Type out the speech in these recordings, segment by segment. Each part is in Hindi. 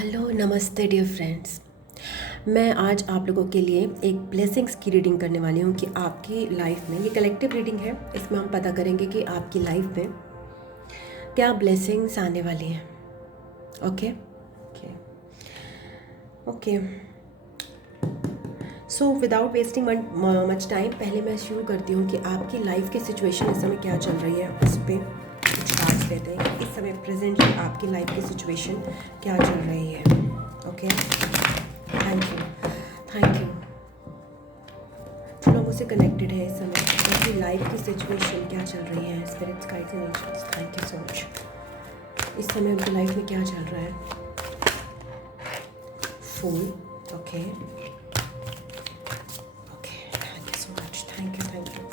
हेलो नमस्ते डियर फ्रेंड्स। मैं आज आप लोगों के लिए एक ब्लेसिंग्स की रीडिंग करने वाली हूँ कि आपकी लाइफ में, ये कलेक्टिव रीडिंग है, इसमें हम पता करेंगे कि आपकी लाइफ में क्या ब्लेसिंग्स आने वाली हैं। Okay okay okay. So without wasting much time, पहले मैं शुरू करती हूँ कि आपकी लाइफ की सिचुएशन इस समय क्या चल रही है, उस पर कुछ कार्ड्स लेते हैं कि इस समय प्रेजेंटली आपकी लाइफ की सिचुएशन क्या चल रही है। Okay, thank you thank you. जो लोगों से कनेक्टेड है इस समय, उनकी लाइफ की सिचुएशन क्या चल रही है, spirits guides and angels, thank you so much. इस समय उनकी लाइफ में क्या चल रहा है। Fool, okay okay, thank you so much, thank you thank you.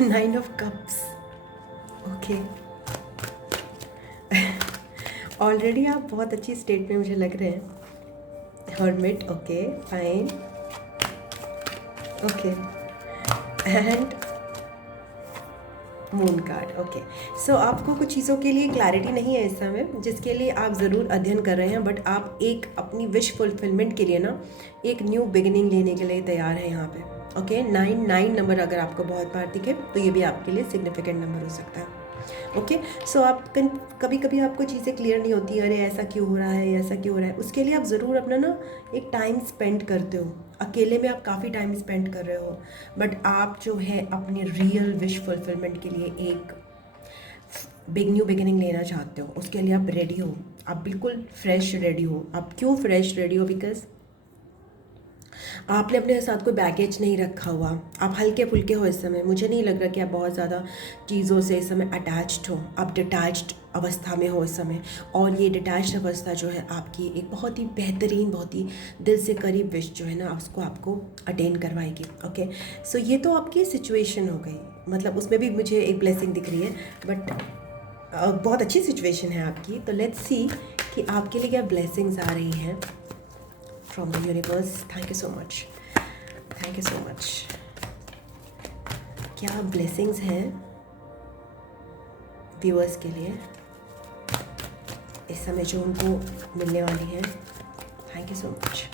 Nine of cups, okay. Already आप बहुत अच्छी स्टेट में मुझे लग रहे हैं। Hermit, okay fine, okay. And moon card, okay. So आपको कुछ चीज़ों के लिए क्लैरिटी नहीं है इस समय, जिसके लिए आप ज़रूर अध्ययन कर रहे हैं, बट आप एक अपनी विश फुलफिलमेंट के लिए ना एक न्यू बिगिनिंग लेने के लिए तैयार हैं यहाँ पे। ओके, 9 नंबर अगर आपको बहुत बार दिखे तो ये भी आपके लिए सिग्निफिकेंट नंबर हो सकता है। ओके, सो आप कभी कभी आपको चीज़ें क्लियर नहीं होती, अरे ऐसा क्यों हो रहा है, ऐसा क्यों हो रहा है। उसके लिए आप ज़रूर अपना ना एक टाइम स्पेंड करते हो। अकेले में आप काफ़ी टाइम स्पेंड कर रहे हो, बट आप जो है अपनी रियल विश फुलफिलमेंट के लिए एक न्यू बिगिनिंग लेना चाहते हो। उसके लिए आप रेडी हो, आप बिल्कुल फ्रेश रेडी हो। आप क्यों फ्रेश रेडी हो? बिकॉज आपने अपने साथ कोई बैगेज नहीं रखा हुआ, आप हल्के फुल्के हो इस समय। मुझे नहीं लग रहा कि आप बहुत ज़्यादा चीज़ों से इस समय अटैच्ड हो, आप डिटैच्ड अवस्था में हो इस समय। और ये डिटैच्ड अवस्था जो है आपकी एक बहुत ही बेहतरीन, बहुत ही दिल से करीब विश जो है ना, उसको आपको अटेन करवाएगी। ओके, सो ये तो आपकी सिचुएशन हो गई, मतलब उसमें भी मुझे एक ब्लेसिंग दिख रही है, बट बहुत अच्छी सिचुएशन है आपकी। तो लेट्स सी कि आपके लिए क्या ब्लेसिंग्स आ रही हैं from the universe. Thank you so much, thank you so much. क्या ब्लेसिंग्स हैं व्यूअर्स के लिए इस समय जो उनको मिलने वाली हैं? Thank you so much.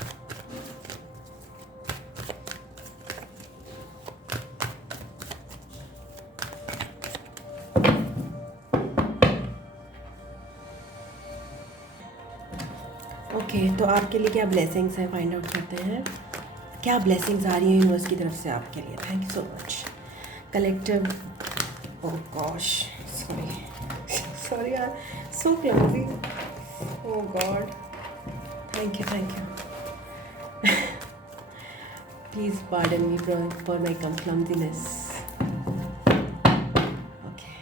Okay, तो आपके लिए क्या ब्लेसिंग्स हैं, फाइंड आउट करते हैं। क्या ब्लेसिंग्स आ रही हैं यूनिवर्स की तरफ से आपके लिए? Thank you so much. Collective, oh gosh, sorry यार, so clumsy, oh god, thank you please pardon me for my clumsiness. Okay,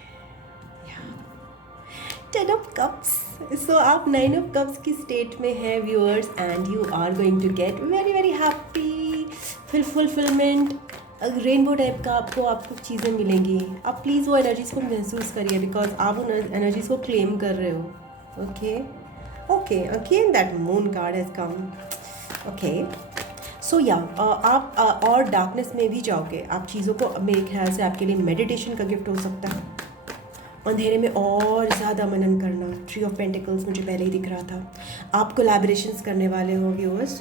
ten of cups. So आप 9 ऑफ कप्स की स्टेट में हैं viewers, and you are going to get very very happy fulfilment. Rainbow type का आपको चीज़ें मिलेंगी। आप प्लीज़ वो एनर्जीज़ को महसूस करिए, बिकॉज आप उन एनर्जीज़ को क्लेम कर रहे हो। Okay okay, again that moon card has come. Okay, so या आप और डार्कनेस में भी जाओगे। आप चीज़ों को, मेरे ख्याल से आपके लिए मेडिटेशन का गिफ्ट हो सकता है। अंधेरे में और ज़्यादा मनन करना, थ्री ऑफ पेंटिकल्स मुझे पहले ही दिख रहा था। आप कोलैबोरेशंस करने वाले हो व्यूअर्स,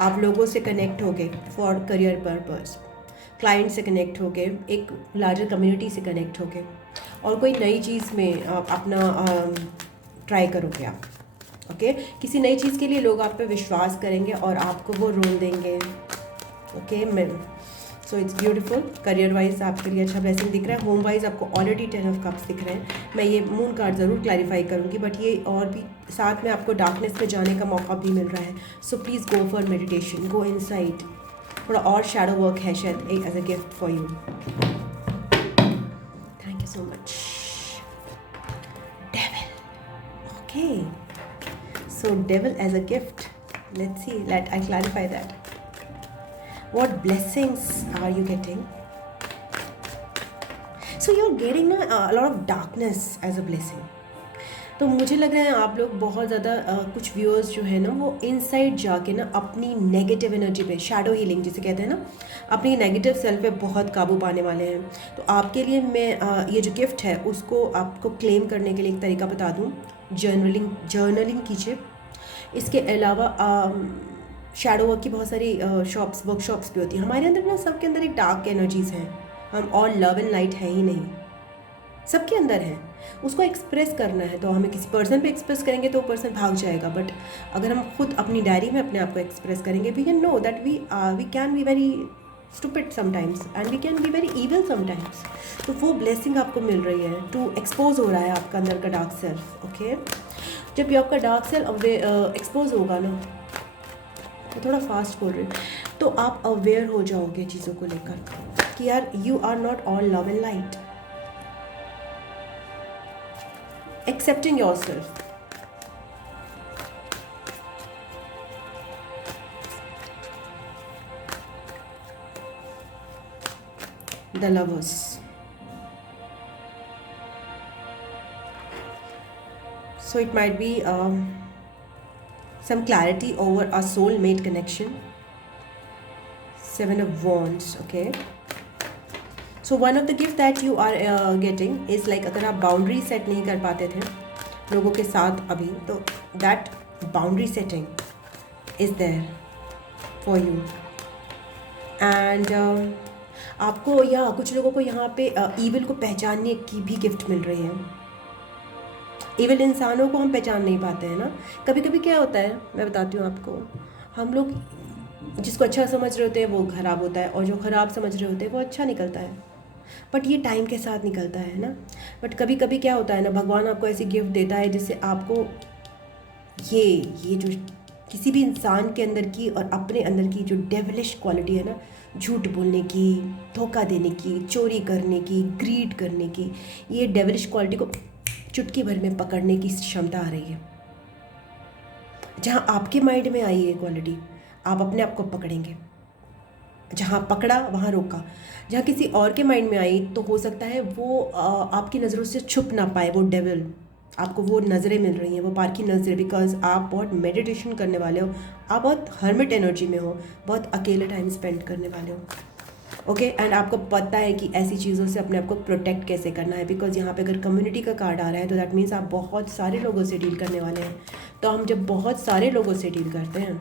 आप लोगों से कनेक्ट हो गए फॉर करियर पर्पस, क्लाइंट से कनेक्ट हो गए, एक लार्जर कम्युनिटी से कनेक्ट हो गए, और कोई नई चीज़ में अपना ट्राई करोगे आप। ओके, किसी नई चीज़ के लिए लोग आप पे विश्वास करेंगे और आपको वो रोल देंगे। ओके मैं, so it's beautiful. Career wise आपके लिए अच्छा ब्लेसिंग दिख रहा है। होम वाइज आपको ऑलरेडी 10 ऑफ कप्स दिख रहे हैं। मैं ये मून कार्ड ज़रूर क्लैरिफाई करूँगी, बट ये और भी साथ में आपको डार्कनेस में जाने का मौका भी मिल रहा है। So please go for meditation, go inside. थोड़ा और शैडो वर्क है शायद as a gift for you. Thank you so much. Devil, okay, so devil as a gift, let's see, let I clarify that. What blessings are you getting? So you're getting a lot of darkness as a blessing. तो मुझे लग रहा है आप लोग बहुत ज़्यादा कुछ व्यूअर्स जो है ना वो इनसाइड जाके ना अपनी नेगेटिव एनर्जी पे, शैडो हीलिंग जिसे कहते हैं ना, अपनी नेगेटिव सेल्फ पे बहुत काबू पाने वाले हैं। तो आपके लिए मैं ये जो गिफ्ट है उसको आपको क्लेम करने के लिए एक तरीका बता दूँ। जर्नलिंग कीजिए। इसके अलावा शैडो वर्क की बहुत सारी वर्कशॉप्स भी होती हैं। हमारे अंदर ना सबके अंदर एक डार्क एनर्जीज़ हैं, हम और लव एंड लाइट है ही नहीं, सबके अंदर है। उसको एक्सप्रेस करना है तो हमें किसी पर्सन पे एक्सप्रेस करेंगे तो वो पर्सन भाग जाएगा, बट अगर हम खुद अपनी डायरी में अपने आप को एक्सप्रेस करेंगे, we can know that we can be very stupid sometimes and we can be very evil sometimes. तो वो ब्लेसिंग आपको मिल रही है, टू एक्सपोज हो रहा है आपका अंदर का डार्क सेल्फ। ओके, जब भी आपका डार्क सेल्फ एक्सपोज होगा ना, तो थोड़ा फास्ट बोल रही हूँ, तो आप अवेयर हो जाओगे चीज़ों को लेकर कि यार you are not all love and light. Accepting yourself. The Lovers. So it might be some clarity over a soulmate connection. Seven of Wands. Okay. So one of the gift that you are getting is like, अगर आप बाउंड्री सेट नहीं कर पाते थे लोगों के साथ अभी, तो that boundary setting is there for you. And आपको या कुछ लोगों को यहाँ पे ईविल को पहचानने की भी गिफ्ट मिल रही है। ईविल इंसानों को हम पहचान नहीं पाते हैं ना। कभी कभी क्या होता है, मैं बताती हूँ आपको, हम लोग जिसको अच्छा समझ रहे होते हैं वो ख़राब होता है, और जो ख़राब समझ रहे होते हैं वो अच्छा निकलता है। बट ये टाइम के साथ निकलता है ना। बट कभी कभी क्या होता है ना, भगवान आपको ऐसी गिफ्ट देता है जिससे आपको ये जो किसी भी इंसान के अंदर की और अपने अंदर की जो डेविलिश क्वालिटी है ना, झूठ बोलने की, धोखा देने की, चोरी करने की, ग्रीड करने की, ये डेविलिश क्वालिटी को चुटकी भर में पकड़ने की क्षमता आ रही है। जहाँ आपके माइंड में आई है क्वालिटी, आप अपने आप को पकड़ेंगे। जहाँ पकड़ा वहाँ रोका। जहाँ किसी और के माइंड में आई तो हो सकता है वो आपकी नज़रों से छुप ना पाए, वो डेविल। आपको वो नज़रें मिल रही हैं, वो पार की नज़रें, बिकॉज आप बहुत मेडिटेशन करने वाले हो, आप बहुत हर्मिट एनर्जी में हो, बहुत अकेले टाइम स्पेंड करने वाले हो। ओके, एंड आपको पता है कि ऐसी चीज़ों से अपने आप को प्रोटेक्ट कैसे करना है, बिकॉज यहाँ पे अगर कम्युनिटी का कार्ड आ रहा है तो दैट मीन्स आप बहुत सारे लोगों से डील करने वाले हैं। तो हम जब बहुत सारे लोगों से डील करते हैं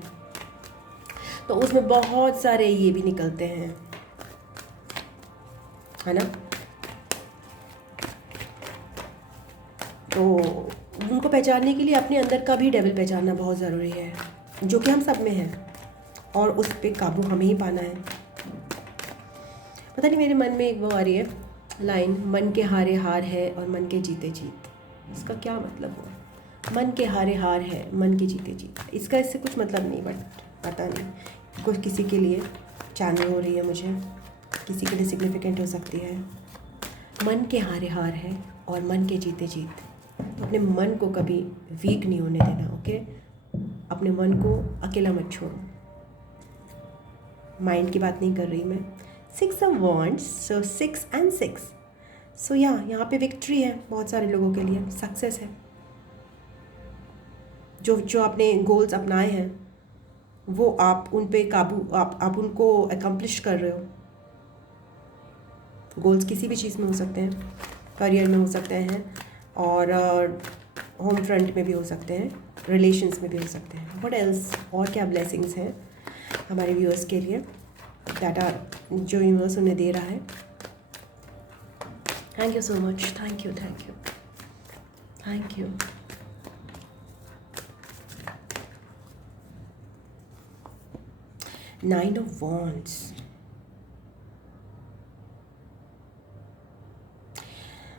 तो उसमें बहुत सारे ये भी निकलते हैं, है ना। तो उनको पहचानने के लिए अपने अंदर का भी डेविल पहचानना बहुत ज़रूरी है, जो कि हम सब में है, और उस पर काबू हमें ही पाना है। पता नहीं मेरे मन में एक वो आ रही है लाइन, मन के हारे हार है और मन के जीते जीत। इसका क्या मतलब हुआ? मन के हारे हार है, मन के जीते जीत, इसका इससे कुछ मतलब नहीं, बट पता नहीं, कुछ किसी के लिए चैनल हो रही है, मुझे किसी के लिए सिग्निफिकेंट हो सकती है। मन के हारे हार है और मन के जीते जीत। तो अपने मन को कभी वीक नहीं होने देना। ओके, अपने मन को अकेला मत छोड़ो। माइंड की बात नहीं कर रही मैं। 6 ऑफ वॉन्ड्स, सो 6 and 6, सो यहाँ पे विक्ट्री है बहुत सारे लोगों के लिए, सक्सेस है। जो आपने गोल्स अपनाए हैं वो आप उन पे काबू, आप उनको अकम्प्लिश कर रहे हो। गोल्स किसी भी चीज़ में हो सकते हैं, करियर में हो सकते हैं, और होम फ्रंट में भी हो सकते हैं, रिलेशंस में भी हो सकते हैं। व्हाट एल्स, और क्या ब्लेसिंग्स हैं हमारे व्यूअर्स के लिए डाटा जो यूनिवर्स उन्हें दे रहा है। Thank you so much, thank you, thank you, thank you. Nine of Wands.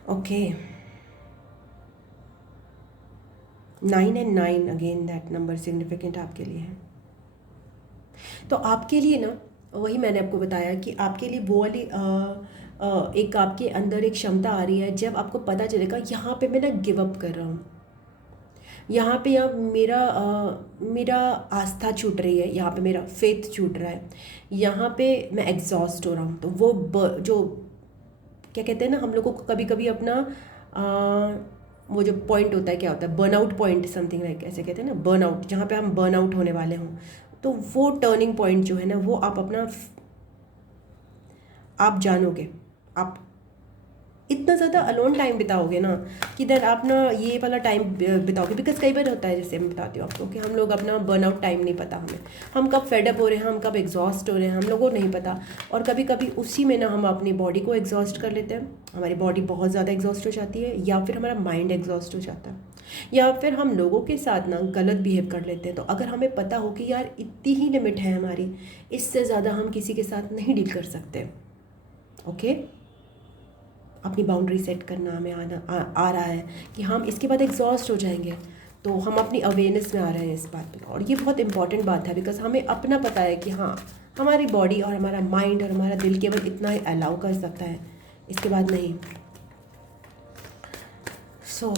Okay. 9 and 9 again that number significant आपके लिए है। तो आपके लिए ना, वही मैंने आपको बताया कि आपके लिए वो वाली एक आपके अंदर एक क्षमता आ रही है, जब आपको पता चलेगा यहाँ पे मैं ना गिव अप कर रहा हूँ, यहाँ पे मेरा आस्था छूट रही है, यहाँ पे मेरा फेथ छूट रहा है, यहाँ पे मैं एग्जॉस्ट हो रहा हूँ। तो वो जो क्या कहते हैं ना, हम लोगों को कभी कभी अपना वो जो पॉइंट होता है, क्या होता है, बर्नआउट पॉइंट, समथिंग लाइक ऐसे कहते हैं ना, बर्नआउट, जहाँ पे हम बर्नआउट होने वाले हों, तो वो टर्निंग पॉइंट जो है ना, वो आप अपना, आप जानोगे, आप इतना ज़्यादा अलोन टाइम बिताओगे ना कि देन आप ना ये वाला टाइम बिताओगे। बिकॉज कई बार होता है, जैसे मैं बताती हूँ आपको, कि हम लोग अपना बर्नआउट टाइम नहीं पता हमें, हम कब फेडअप हो रहे हैं, हम कब एग्जॉस्ट हो रहे हैं, हम लोगों को नहीं पता। और कभी कभी उसी में ना हम अपनी बॉडी को एग्जॉस्ट कर लेते हैं, हमारी बॉडी बहुत ज़्यादा एग्जॉस्ट हो जाती है, या फिर हमारा माइंड एग्जॉस्ट हो जाता है, या फिर हम लोगों के साथ ना गलत बिहेव कर लेते हैं। तो अगर हमें पता हो कि यार इतनी ही लिमिट है हमारी, इससे ज़्यादा हम किसी के साथ नहीं डील कर सकते, ओके, अपनी बाउंड्री सेट करना हमें आ रहा है कि हम इसके बाद एग्जॉस्ट हो जाएंगे, तो हम अपनी अवेयरनेस में आ रहे हैं इस बात पे। और ये बहुत इंपॉर्टेंट बात है, बिकॉज हमें अपना पता है कि हाँ, हमारी बॉडी और हमारा माइंड और हमारा दिल केवल इतना ही अलाउ कर सकता है, इसके बाद नहीं। सो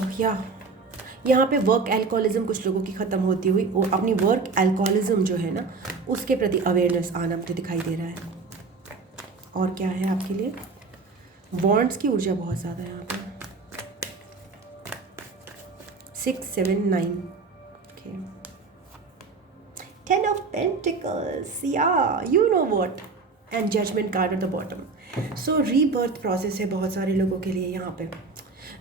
यहाँ पे वर्क एल्कोहलिज्म कुछ लोगों की ख़त्म होती हुई, वो अपनी वर्क एल्कोहलिज्म जो है ना, उसके प्रति अवेयरनेस आना मुझे दिखाई दे रहा है। और क्या है आपके लिए, बॉन्ड्स की ऊर्जा बहुत ज़्यादा है यहाँ पे, 6 7 9, okay, 10 of Pentacles, yeah, you know what, and Judgment card at the bottom. So rebirth process है बहुत सारे लोगों के लिए यहाँ पे।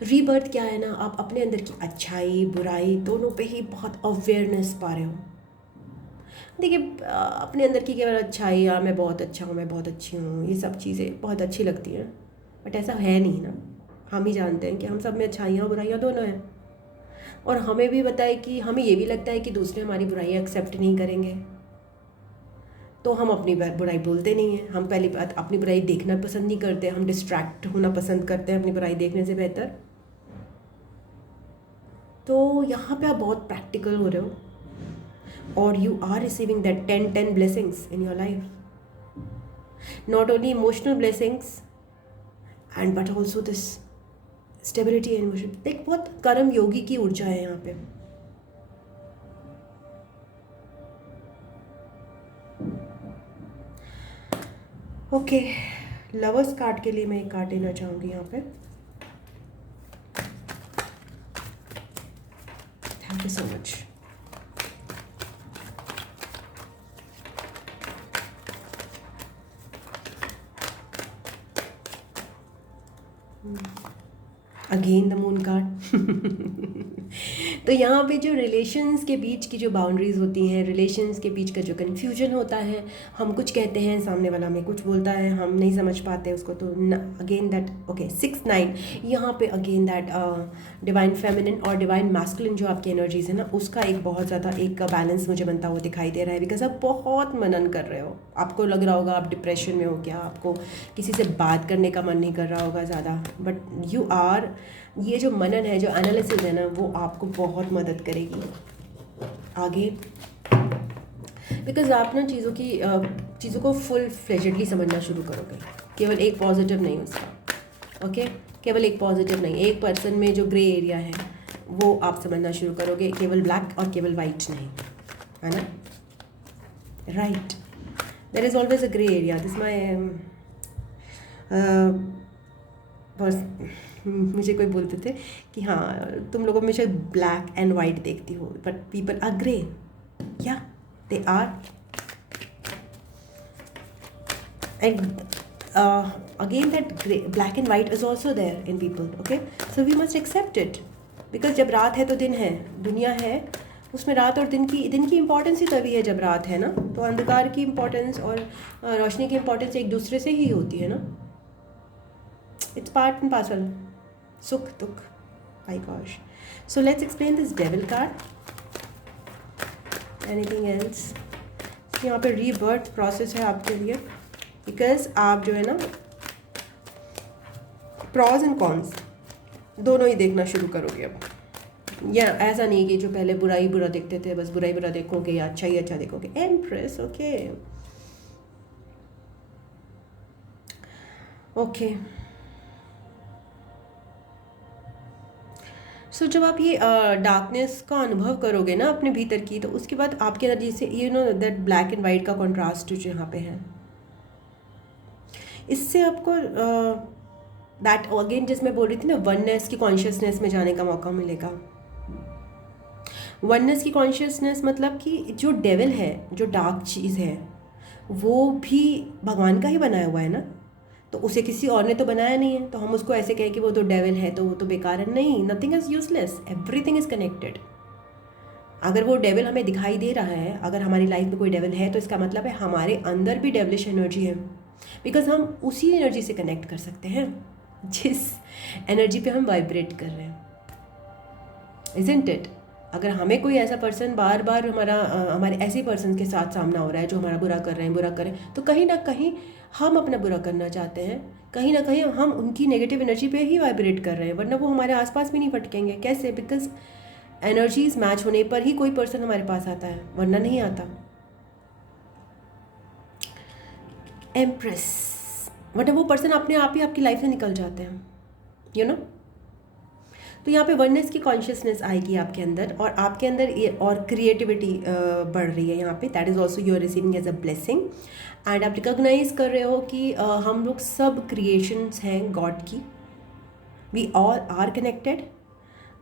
रीबर्थ क्या है ना, आप अपने अंदर की अच्छाई बुराई दोनों पे ही बहुत अवेयरनेस पा रहे हो। देखिए, अपने अंदर की केवल अच्छाई, या मैं बहुत अच्छा हूँ, मैं बहुत अच्छी हूँ, ये सब चीज़ें बहुत अच्छी लगती हैं, बट ऐसा है नहीं ना। हम ही जानते हैं कि हम सब में अच्छाइयाँ बुराइयाँ दोनों हैं, और हमें भी पता है कि हमें ये भी लगता है कि दूसरे हमारी बुराइयाँ एक्सेप्ट नहीं करेंगे, तो हम अपनी बुराई बोलते नहीं हैं। हम पहली बात अपनी बुराई देखना पसंद नहीं करते, हम डिस्ट्रैक्ट होना पसंद करते हैं अपनी बुराई देखने से बेहतर। तो यहाँ पे आप बहुत प्रैक्टिकल हो रहे हो, और you are receiving that 10 blessings in your life, not only emotional blessings and but also this stability and emotion. एक बहुत कर्म योगी की ऊर्जा है यहाँ पे। ओके, लवर्स कार्ड के लिए मैं एक कार्ड लेना चाहूँगी यहाँ पे। Thank you so much. Again the moon card. तो यहाँ पे जो रिलेशंस के बीच की जो बाउंड्रीज होती हैं, रिलेशंस के बीच का जो कन्फ्यूजन होता है, हम कुछ कहते हैं, सामने वाला हमें कुछ बोलता है, हम नहीं समझ पाते उसको, तो अगेन दैट, ओके, 6 9, यहाँ पे अगेन दैट डिवाइन फेमिनिन और डिवाइन मैस्कुलिन जो आपकी एनर्जीज है ना, उसका एक बहुत ज़्यादा एक बैलेंस मुझे बनता हुआ दिखाई दे रहा है। बिकॉज आप बहुत मनन कर रहे हो, आपको लग रहा होगा आप डिप्रेशन में हो क्या, आपको किसी से बात करने का मन नहीं कर रहा होगा ज़्यादा, बट यू आर, ये जो मनन है, जो एनालिसिस है ना, वो आपको बहुत मदद करेगी आगे। बिकॉज आप ना चीज़ों को फुल फ्लेजेडली समझना शुरू करोगे, केवल एक पॉजिटिव नहीं उसका, ओके, केवल एक पॉजिटिव नहीं, एक पर्सन में जो ग्रे एरिया है वो आप समझना शुरू करोगे, केवल ब्लैक और केवल वाइट नहीं, है ना, right. There is always a grey area, this my मुझे कोई बोलते थे कि हाँ, तुम लोगों में शायद ब्लैक एंड वाइट देखती हो, बट पीपल आर ग्रे, या they are, and again that grey, black and white is also there in people, okay, so we must accept it. Because जब रात है तो दिन है, दुनिया है, उसमें रात और दिन की इंपॉर्टेंस ही तभी है जब रात है ना, तो अंधकार की इंपॉर्टेंस और रोशनी की इंपॉर्टेंस एक दूसरे से ही होती है ना, इट्स पार्ट एंड पार्सल, सुख दुख, my gosh. So let's explain this devil card. Anything else? यहाँ पे रीबर्थ प्रोसेस है आपके लिए, बिकॉज आप जो है ना प्रॉज एंड कॉन्स दोनों ही देखना शुरू करोगे अब। या ऐसा नहीं कि जो पहले बुरा ही बुरा देखते थे बस बुरा ही बुरा देखोगे या अच्छा ही अच्छा देखोगे। Empress, okay okay. सो जब आप ये डार्कनेस का अनुभव करोगे ना अपने भीतर की, तो उसके बाद आपके एनर्जी से you know that black and white का कॉन्ट्रास्ट जो यहाँ पे है, इससे आपको दैट अगेन जिसमें बोल रही थी ना, वननेस की कॉन्शियसनेस में जाने का मौका मिलेगा। वननेस की कॉन्शियसनेस मतलब कि जो डेविल है, जो डार्क चीज़ है, वो भी भगवान का ही बनाया हुआ है ना, तो उसे किसी और ने तो बनाया नहीं है, तो हम उसको ऐसे कहें कि वो तो डेविल है तो वो तो बेकार है। नहीं, nothing is useless, everything is connected. अगर वो डेविल हमें दिखाई दे रहा है, अगर हमारी लाइफ में कोई डेविल है, तो इसका मतलब है हमारे अंदर भी डेविलिश एनर्जी है, बिकॉज हम उसी एनर्जी से कनेक्ट कर सकते हैं जिस एनर्जी पे हम वाइब्रेट कर रहे हैं, इजंट इट। अगर हमें कोई ऐसा पर्सन बार बार हमारे ऐसे पर्सन के साथ सामना हो रहा है जो हमारा बुरा कर रहे हैं, तो कहीं ना कहीं हम अपना बुरा करना चाहते हैं, कहीं ना कहीं हम उनकी नेगेटिव एनर्जी पे ही वाइब्रेट कर रहे हैं, वरना वो हमारे आसपास भी नहीं भटकेंगे। कैसे? बिकॉज एनर्जीज मैच होने पर ही कोई पर्सन हमारे पास आता है, वरना नहीं आता। एम्प्रेस मतलब वो पर्सन अपने आप ही आपकी लाइफ से निकल जाते हैं, यू नो। तो यहाँ पे वननेस की कॉन्शियसनेस आएगी आपके अंदर, और आपके अंदर ये और क्रिएटिविटी बढ़ रही है यहाँ पे। That is also you are receiving as a blessing, and आप रिकॉग्नाइज कर रहे हो कि हम लोग सब क्रिएशंस हैं गॉड की, we all are connected,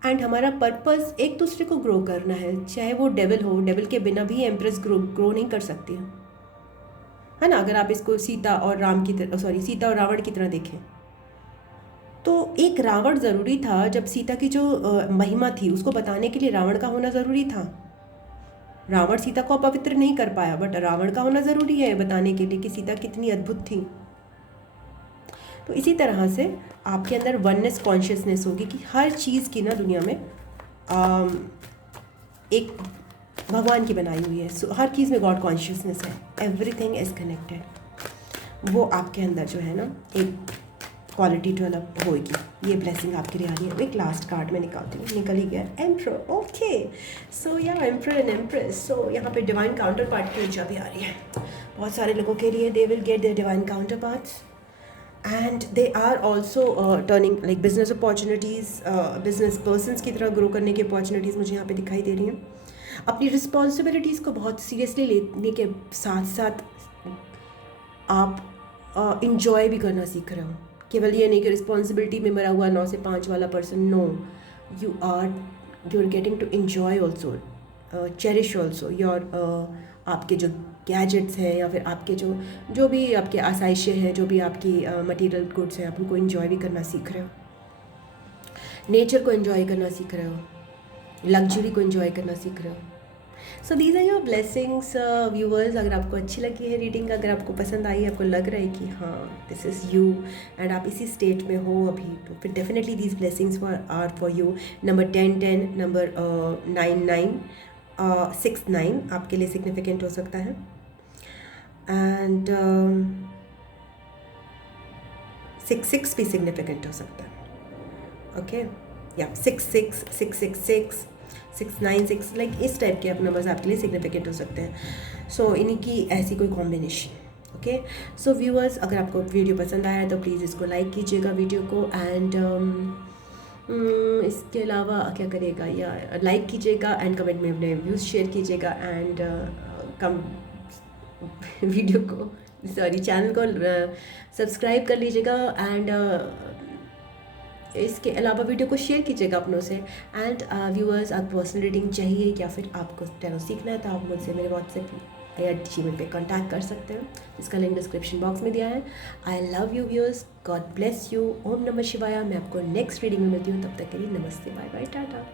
and हमारा पर्पस एक दूसरे को ग्रो करना है। चाहे वो डेविल हो, डेविल के बिना भी एम्प्रेस ग्रो नहीं कर सकती है ना। अगर आप इसको सीता और रावण की तरह देखें, तो एक रावण ज़रूरी था। जब सीता की जो महिमा थी उसको बताने के लिए रावण का होना ज़रूरी था। रावण सीता को अपवित्र नहीं कर पाया, बट रावण का होना ज़रूरी है बताने के लिए कि सीता कितनी अद्भुत थी। तो इसी तरह से आपके अंदर वननेस कॉन्शियसनेस होगी कि हर चीज़ की ना दुनिया में एक भगवान की बनाई हुई है। सो हर चीज़ में गॉड कॉन्शियसनेस है, एवरीथिंग इज़ कनेक्टेड। वो आपके अंदर जो है ना एक क्वालिटी डेवलप होगी। ये ब्लेसिंग आपके लिए आ रही है। एक लास्ट कार्ड में निकालती हूँ, निकल ही गया, एम्परर। ओके, सो या एम्परर एंड एम्प्रेस। सो यहाँ पे डिवाइन काउंटर पार्ट की ऊर्जा भी आ रही है बहुत सारे लोगों के लिए। They will get their divine counterparts, and they are also turning like business opportunities, business persons की तरह ग्रो करने की अपॉर्चुनिटीज़ मुझे यहाँ पे दिखाई दे रही हैं। अपनी रिस्पॉन्सिबिलिटीज़ को बहुत सीरियसली लेने के साथ साथ आप इंजॉय भी करना सीख रहे हो। केवल ये नहीं कि रिस्पॉन्सिबिलिटी में मरा हुआ 9 से 5 वाला person, no, you are getting to enjoy also, cherish also your आपके जो गैजेट्स हैं, या फिर आपके जो भी आपके आसाइशें हैं, जो भी आपकी मटेरियल गुड्स हैं, आप उनको इंजॉय भी करना सीख रहे हो। नेचर को इंजॉय करना सीख रहे हो, लग्जरी को इंजॉय करना सीख रहे हो। So these are your blessings viewers. अगर आपको अच्छी लगी है रीडिंग, अगर आपको पसंद आई, आपको लग रहा है कि हाँ दिस इज़ यू एंड आप इसी स्टेट में हो अभी, तो फिर definitely these blessings are for you. Number 10 number 9 6 9 आपके लिए सिग्निफिकेंट हो सकता है, एंड 6 भी सिग्निफिकेंट हो सकता है। ओके, या 6 9 6 लाइक इस टाइप के आप नंबर्स आपके लिए सिग्निफिकेंट हो सकते हैं। सो इन्हीं की ऐसी कोई कॉम्बिनेशन। ओके, सो व्यूअर्स, अगर आपको वीडियो पसंद आया तो प्लीज़ इसको लाइक कीजिएगा वीडियो को, एंड इसके अलावा क्या करिएगा, या लाइक कीजिएगा एंड कमेंट में अपने व्यूज़ शेयर कीजिएगा, एंड वीडियो को चैनल को सब्सक्राइब कर लीजिएगा, एंड इसके अलावा वीडियो को शेयर कीजिएगा अपनों से। एंड व्यूअर्स, आप पर्सनल रीडिंग चाहिए या फिर आपको टैरो सीखना है तो आप मुझसे मेरे व्हाट्सएप या जीमेल पे कांटेक्ट कर सकते हैं, इसका लिंक डिस्क्रिप्शन बॉक्स में दिया है। I love you viewers, god bless you, ओम नमः शिवाय। मैं आपको नेक्स्ट रीडिंग में मिलती हूँ, तब तक के लिए नमस्ते, बाय बाय, टाटा।